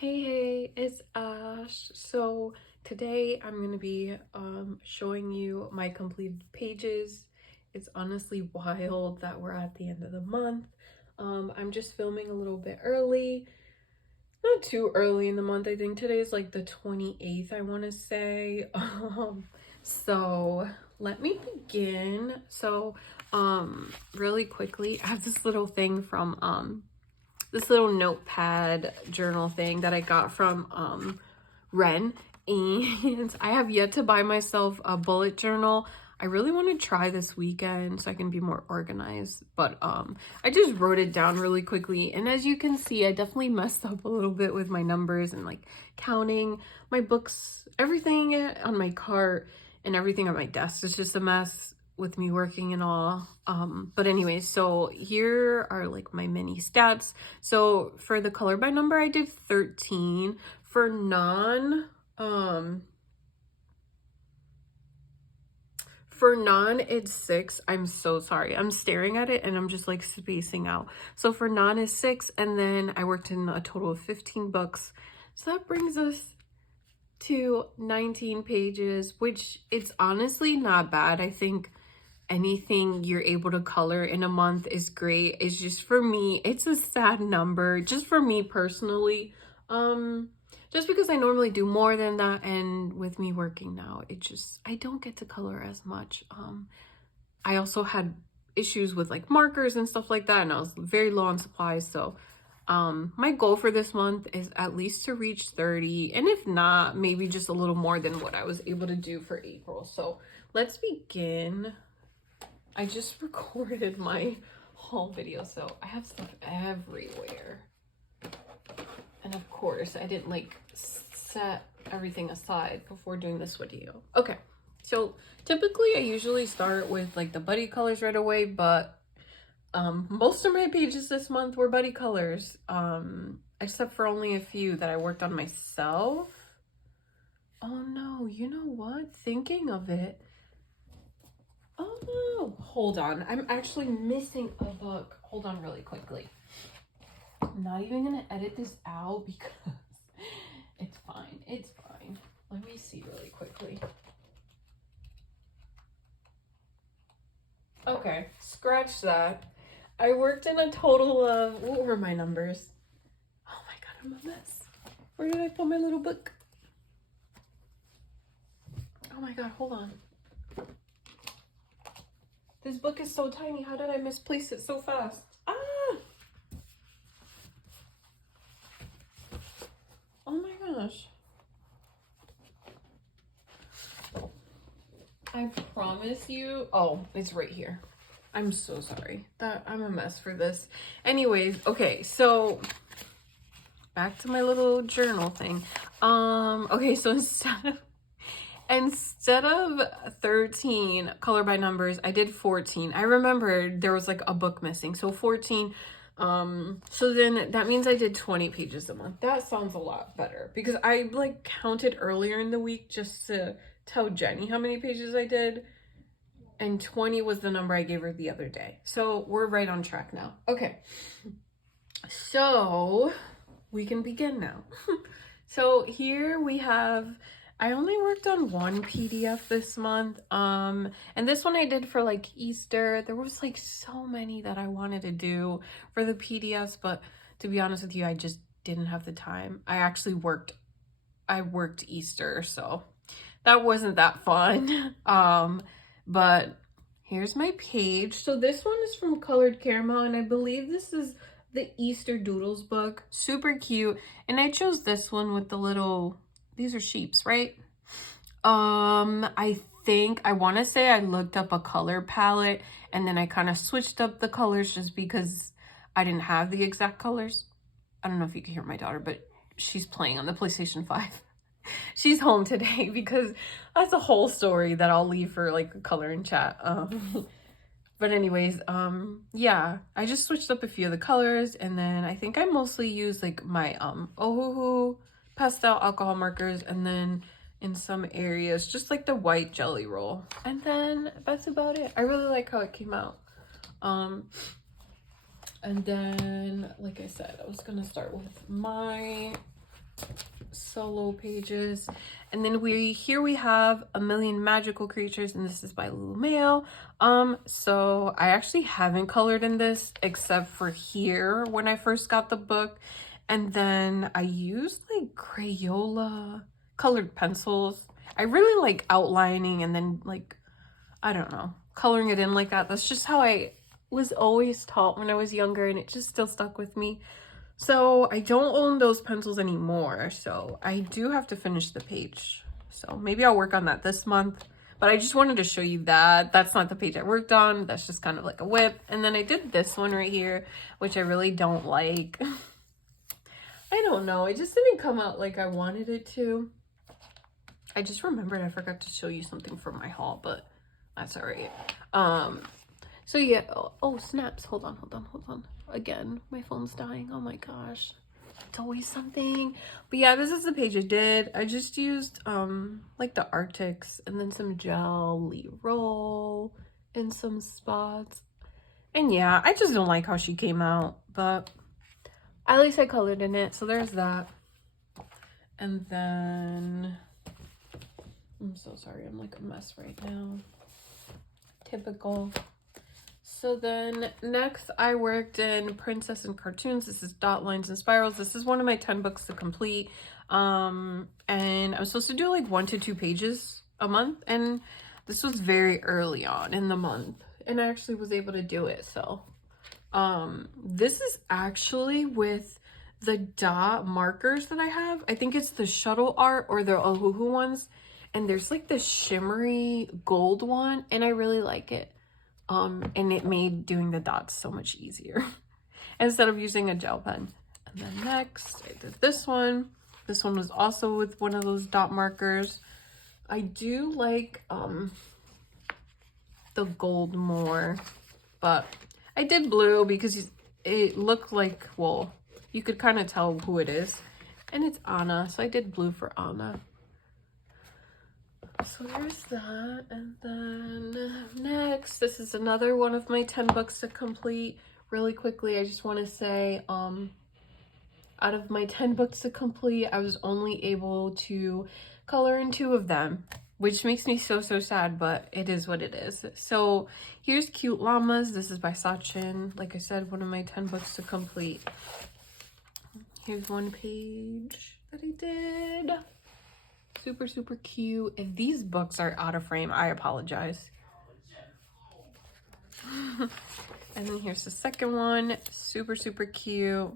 Hey, it's Ash. So today I'm going to be showing you my completed pages. It's honestly wild that we're at the end of the month. I'm just filming a little bit early. Not too early in the month. I think today is like the 28th, I want to say. So let me begin. Really quickly, I have this little thing from this little notepad journal thing that I got from Ren, and I have yet to buy myself a bullet journal. I really want to try this weekend so I can be more organized, but I just wrote it down really quickly, and as you can see, I definitely messed up a little bit with my numbers and like counting my books, everything on my cart and everything on my desk. It's just a mess with me working and all. But anyways, so here are like my mini stats. So for the color by number, I did 13. For non, it's 6. I'm so sorry. I'm staring at it and I'm just like spacing out. So for non is 6, and then I worked in a total of 15 books. So that brings us to 19 pages, which it's honestly not bad. I think anything you're able to color in a month is great. It's just, for me, it's a sad number, just for me personally. Just because I normally do more than that, and with me working now, I don't get to color as much. I also had issues with like markers and stuff like that, and I was very low on supplies. So my goal for this month is at least to reach 30, and if not, maybe just a little more than what I was able to do for April. So let's begin. I just recorded my haul video, so I have stuff everywhere. And of course, I didn't like set everything aside before doing this video. Okay, so typically I usually start with like the buddy colors right away, but most of my pages this month were buddy colors, except for only a few that I worked on myself. Oh no, you know what? Thinking of it, oh no, hold on. I'm actually missing a book. Hold on really quickly. I'm not even gonna edit this out because it's fine. It's fine. Let me see really quickly. Okay, scratch that. I worked in a total of, what were my numbers? Oh my god, I'm a mess. Where did I put my little book? Oh my god, hold on. This book is so tiny. How did I misplace it so fast? Ah! Oh my gosh. I promise you. Oh, it's right here. I'm so sorry. I'm a mess for this. Anyways, okay, so back to my little journal thing. Okay, so instead of 13 color by numbers, I did 14. I remembered there was like a book missing. So 14. So then that means I did 20 pages a month. That sounds a lot better because I like counted earlier in the week just to tell Jenny how many pages I did. And 20 was the number I gave her the other day. So we're right on track now. Okay. So we can begin now. So here we have, I only worked on one PDF this month. And this one I did for like Easter. There was like so many that I wanted to do for the PDFs, but to be honest with you, I just didn't have the time. I worked Easter, so that wasn't that fun. But here's my page. So this one is from Colored Caramel, and I believe this is the Easter Doodles book. Super cute. And I chose this one with the little, these are sheeps, right? I think, I want to say I looked up a color palette and then I kind of switched up the colors just because I didn't have the exact colors. I don't know if you can hear my daughter, but she's playing on the PlayStation 5. She's home today because that's a whole story that I'll leave for like a color in chat. But anyways, yeah, I just switched up a few of the colors, and then I think I mostly use like my Ohuhu pastel alcohol markers, and then in some areas just like the white jelly roll, and then that's about it. I really like how it came out. And then like I said, I was gonna start with my solo pages. And then here we have A Million Magical Creatures, and this is by Lulu Mayo. So I actually haven't colored in this except for here when I first got the book. And then I used like Crayola colored pencils. I really like outlining and then like, I don't know, coloring it in like that. That's just how I was always taught when I was younger, and it just still stuck with me. So I don't own those pencils anymore, so I do have to finish the page. So maybe I'll work on that this month. But I just wanted to show you that. That's not the page I worked on. That's just kind of like a whip. And then I did this one right here, which I really don't like. I don't know. It just didn't come out like I wanted it to. I just remembered I forgot to show you something from my haul, but that's all right. So yeah. Oh, snaps. Hold on. Again, my phone's dying. Oh my gosh. It's always something. But yeah, this is the page I did. I just used like the Arctics and then some Jelly Roll and some spots. And yeah, I just don't like how she came out, but at least I colored in it. So there's that. And then I'm so sorry, I'm like a mess right now. Typical. So then next I worked in Princess and Cartoons. This is Dot Lines and Spirals. This is one of my 10 books to complete. And I'm supposed to do like 1 to 2 pages a month. And this was very early on in the month. And I actually was able to do it. So this is actually with the dot markers that I have. I think it's the shuttle art or the Ohuhu ones. And there's like this shimmery gold one. And I really like it. And it made doing the dots so much easier instead of using a gel pen. And then next I did this one. This one was also with one of those dot markers. I do like the gold more, but I did blue because it looked like, well, you could kind of tell who it is, and it's Anna, so I did blue for Anna. So there's that. And then next, this is another one of my 10 books to complete. Really quickly, I just want to say out of my 10 books to complete, I was only able to color in 2 of them, which makes me so sad, but it is what it is. So here's Cute Llamas. This is by Sachin. Like I said, one of my 10 books to complete. Here's one page that I did. Super cute. If these books are out of frame, I apologize. And then here's the second one. Super cute.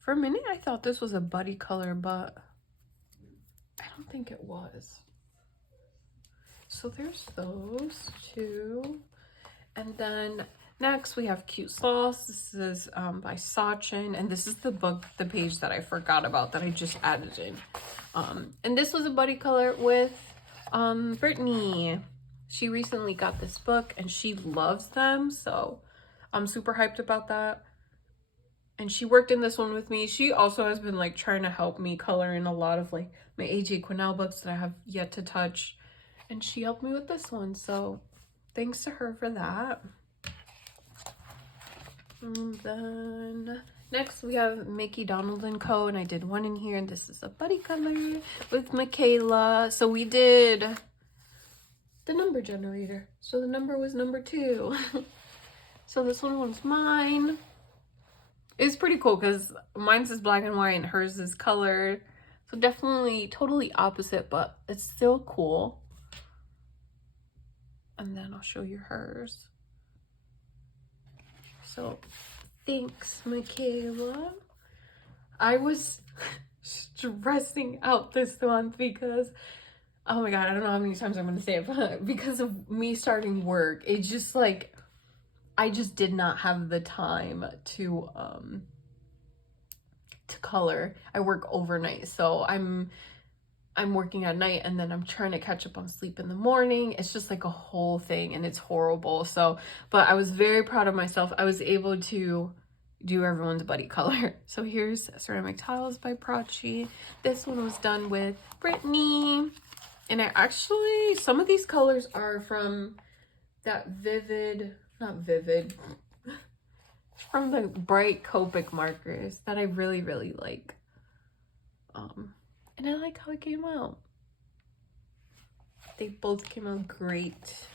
For a minute, I thought this was a buddy color, but I don't think it was. So there's those 2. And then next we have Cute Sloths. This is by Sachin, and this is the page that I forgot about that I just added in. And this was a buddy color with Brittany. She recently got this book and she loves them, so I'm super hyped about that. And she worked in this one with me. She also has been like trying to help me color in a lot of like my AJ Quinnell books that I have yet to touch, and she helped me with this one, so thanks to her for that. And then next we have Mickey, Donald & Co. And I did one in here, and this is a buddy color with Michaela. So we did the number generator. So the number was number 2. So this one was mine. It's pretty cool because mine's is black and white and hers is colored. So definitely totally opposite, but it's still cool. And then I'll show you hers. So thanks, Michaela. I was stressing out this month because, oh my god, I don't know how many times I'm going to say it, but because of me starting work, it just like, I just did not have the time to color. I work overnight, so I'm working at night and then I'm trying to catch up on sleep in the morning. It's just like a whole thing and it's horrible. So, but I was very proud of myself. I was able to do everyone's buddy color. So here's Ceramic Tiles by Prachi. This one was done with Brittany. And I actually, some of these colors are from that from the bright Copic markers that I really like. And I like how it came out. They both came out great.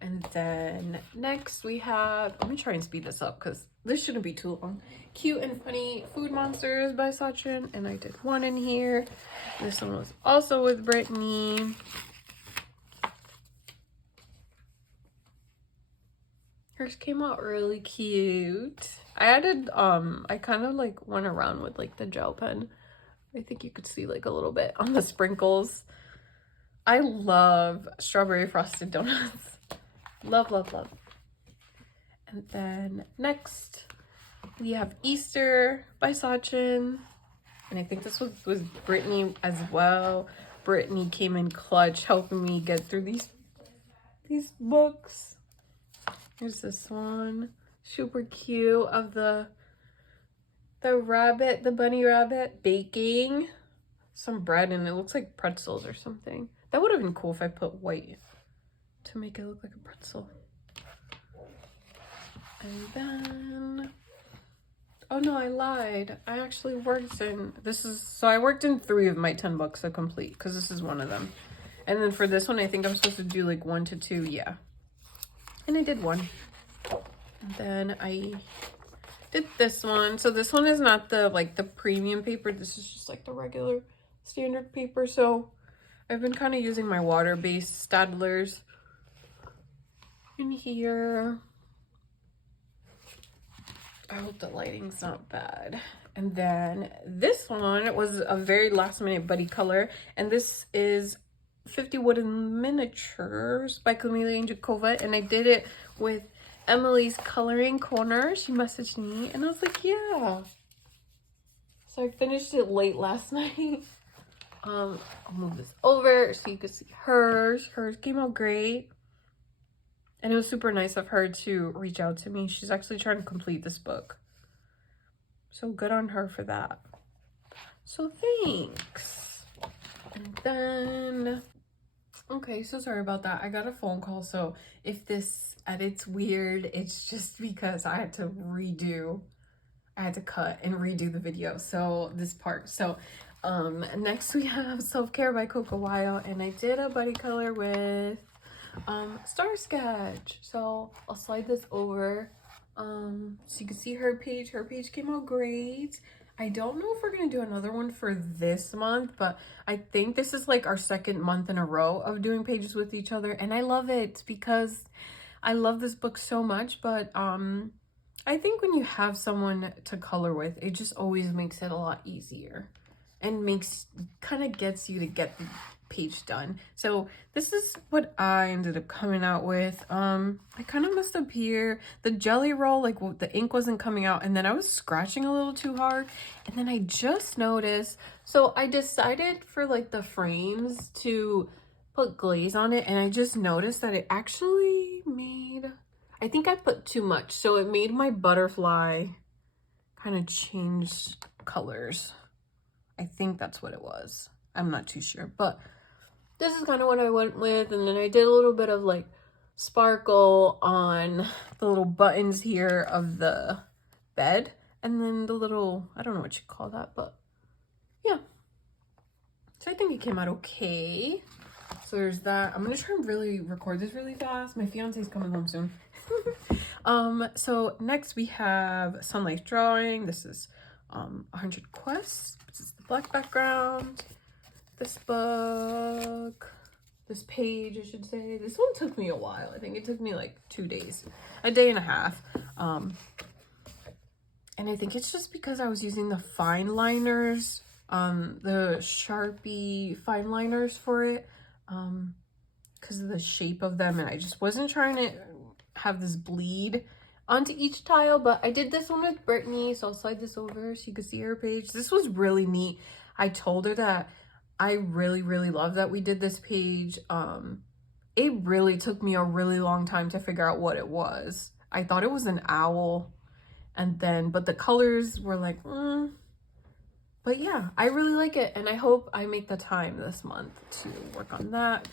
And then next we have, I'm gonna try and speed this up because this shouldn't be too long. Cute and Funny Food Monsters by Sachin, and I did one in here. This one was also with Brittany. Hers came out really cute. I added, I kind of like went around with like the gel pen. I think you could see like a little bit on the sprinkles. I love strawberry frosted donuts. Love, love, love. And then next we have Easter by Sachin. And I think this was Brittany as well. Brittany came in clutch helping me get through these books. Here's this one. Super cute of the rabbit, the bunny rabbit baking some bread, and it looks like pretzels or something. That would have been cool if I put white to make it look like a pretzel. And then, oh no, I lied. I actually worked in, I worked in 3 of my 10 books to complete, because this is one of them. And then for this one, I think I'm supposed to do like 1 to 2, yeah. And I did 1. And then I did this one. So this one is not the premium paper. This is just like the regular standard paper. So I've been kind of using my water-based Staedtlers in here. I hope the lighting's not bad. And then this one was a very last minute buddy color. And this is 50 Wooden Miniatures by Camila and Jakova. And I did it with Emily's Coloring Corner. She messaged me and I was like, yeah. So I finished it late last night. I'll move this over so you can see hers. Hers came out great. And it was super nice of her to reach out to me. She's actually trying to complete this book. So good on her for that. So thanks. And then, okay, so sorry about that. I got a phone call. So if this edit's weird, it's just because I had to cut and redo the video. So this part. So next we have Self-Care by Coco Wile. And I did a buddy color with Star Sketch. So I'll slide this over so you can see her page. Her page came out great. I don't know if we're gonna do another one for this month, but I think this is like our 2nd month in a row of doing pages with each other, and I love it because I love this book so much. But I think when you have someone to color with, it just always makes it a lot easier and kind of gets you to get the page done. So this is what I ended up coming out with. I kind of messed up here. The jelly roll, like the ink wasn't coming out, and then I was scratching a little too hard, and then I just noticed, so I decided for like the frames to put glaze on it, and I just noticed that it actually made, I think I put too much, so it made my butterfly kind of change colors. I think that's what it was. I'm not too sure, but this is kind of what I went with. And then I did a little bit of like sparkle on the little buttons here of the bed. And then the little, I don't know what you call that, but yeah. So I think it came out okay. So there's that. I'm going to try and really record this really fast. My fiance's coming home soon. So next we have Sun Life Drawing. This is 100 Quests. This is the black background. This book, this page, I should say. This one took me a while. I think it took me like 2 days, a day and a half. And I think it's just because I was using the fine liners, the Sharpie fine liners for it, because of the shape of them. And I just wasn't trying to have this bleed onto each tile. But I did this one with Brittany, so I'll slide this over so you can see her page. This was really neat. I told her that I really, really love that we did this page. It really took me a really long time to figure out what it was. I thought it was an owl, and then, but the colors were like, But yeah, I really like it, and I hope I make the time this month to work on that.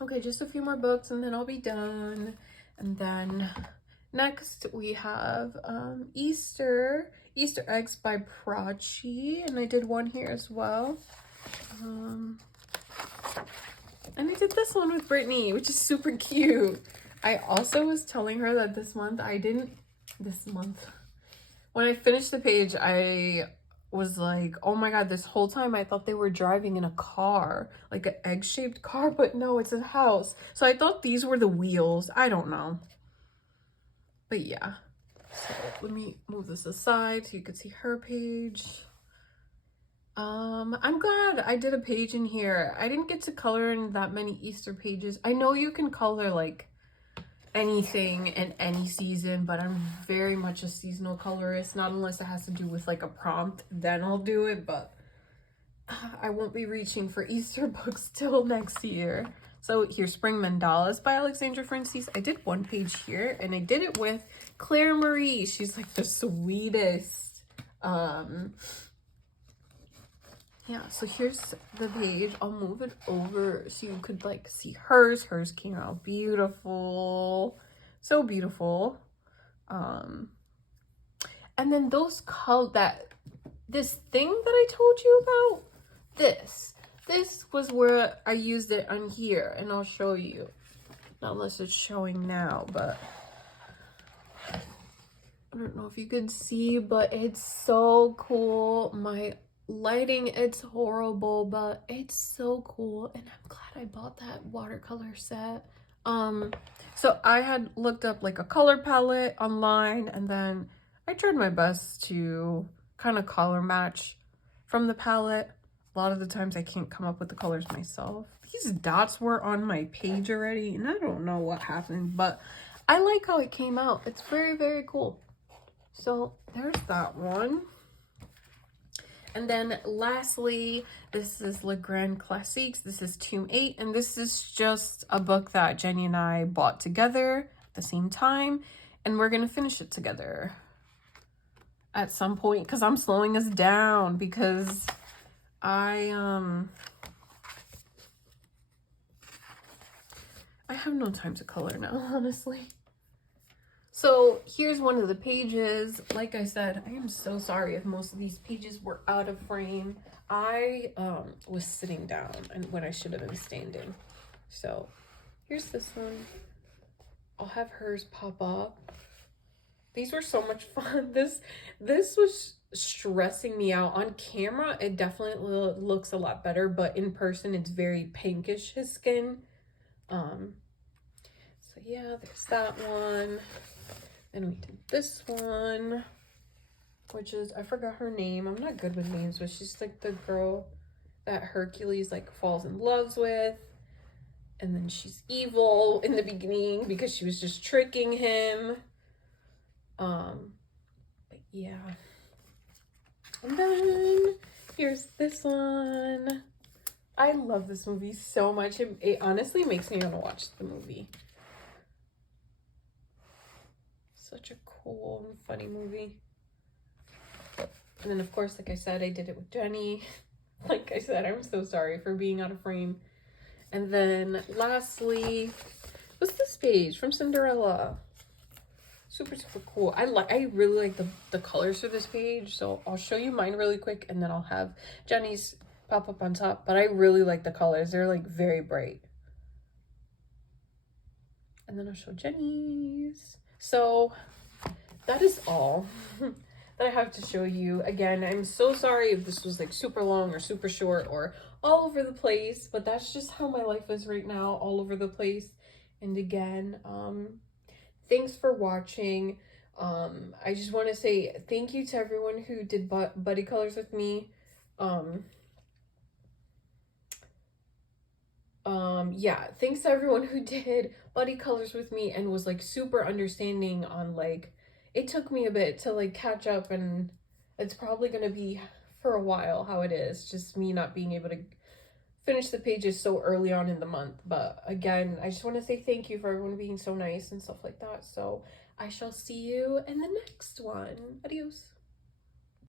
Okay, just a few more books, and then I'll be done. And then next we have Easter. Easter eggs by Prachi, and I did one here as well. And I did this one with Brittany, which is super cute. I also was telling her that this month, when I finished the page, I was like, oh my god, this whole time I thought they were driving in a car, like an egg-shaped car, but no, it's a house. So I thought these were the wheels. I don't know. But yeah. So let me move this aside so you could see her page. I'm glad I did a page in here. I didn't get to color in that many Easter pages. I know you can color like anything in any season, but I'm very much a seasonal colorist, not unless it has to do with like a prompt, then I'll do it, but I won't be reaching for Easter books till next year. So here's Spring Mandalas by Alexandra Francis. I did one page here, and I did it with Claire Marie. She's like the sweetest. Yeah, so here's the page. I'll move it over so you could like see hers. Hers came out beautiful. So beautiful. And then this thing that I told you about, this was where I used it on here, and I'll show you. Not unless it's showing now, but I don't know if you could see, but it's so cool. My lighting, it's horrible, but it's so cool, and I'm glad I bought that watercolor set. So I had looked up like a color palette online, and then I tried my best to kind of color match from the palette. A lot of the times I can't come up with the colors myself. These dots were on my page already, and I don't know what happened, but I like how it came out. It's very, very cool. So there's that one. And then lastly, this is Legrand Classics. This is Tome 8, and this is just a book that Jenny and I bought together at the same time, and we're gonna finish it together at some point, because I'm slowing us down, because I have no time to color now, honestly. So here's one of the pages. Like I said, I am so sorry if most of these pages were out of frame. I was sitting down and when I should have been standing. So here's this one. I'll have hers pop up. These were so much fun. This was stressing me out. On camera, it definitely looks a lot better, but in person, it's very pinkish, his skin. So yeah, there's that one. And we did this one, which is, I forgot her name. I'm not good with names, but she's like the girl that Hercules like falls in love with. And then she's evil in the beginning because she was just tricking him. But yeah. And then here's this one. I love this movie so much. It honestly makes me want to watch the movie. Such a cool and funny movie. And then of course, like I said, I did it with Jenny. Like I said, I'm so sorry for being out of frame. And then lastly, what's this page from Cinderella? Super, super cool. I really like the colors for this page. So I'll show you mine really quick, and then I'll have Jenny's pop up on top. But I really like the colors. They're like very bright. And then I'll show Jenny's. So that is all that I have to show you. Again, I'm so sorry if this was like super long or super short or all over the place, but that's just how my life is right now, all over the place. And again, thanks for watching. I just want to say thank you to everyone who did buddy colors with me. Yeah, thanks to everyone who did buddy colors with me and was like super understanding on like, it took me a bit to like catch up, and it's probably gonna be for a while how it is, just me not being able to finish the pages so early on in the month. But again, I just want to say thank you for everyone being so nice and stuff like that. So I shall see you in the next one. Adios.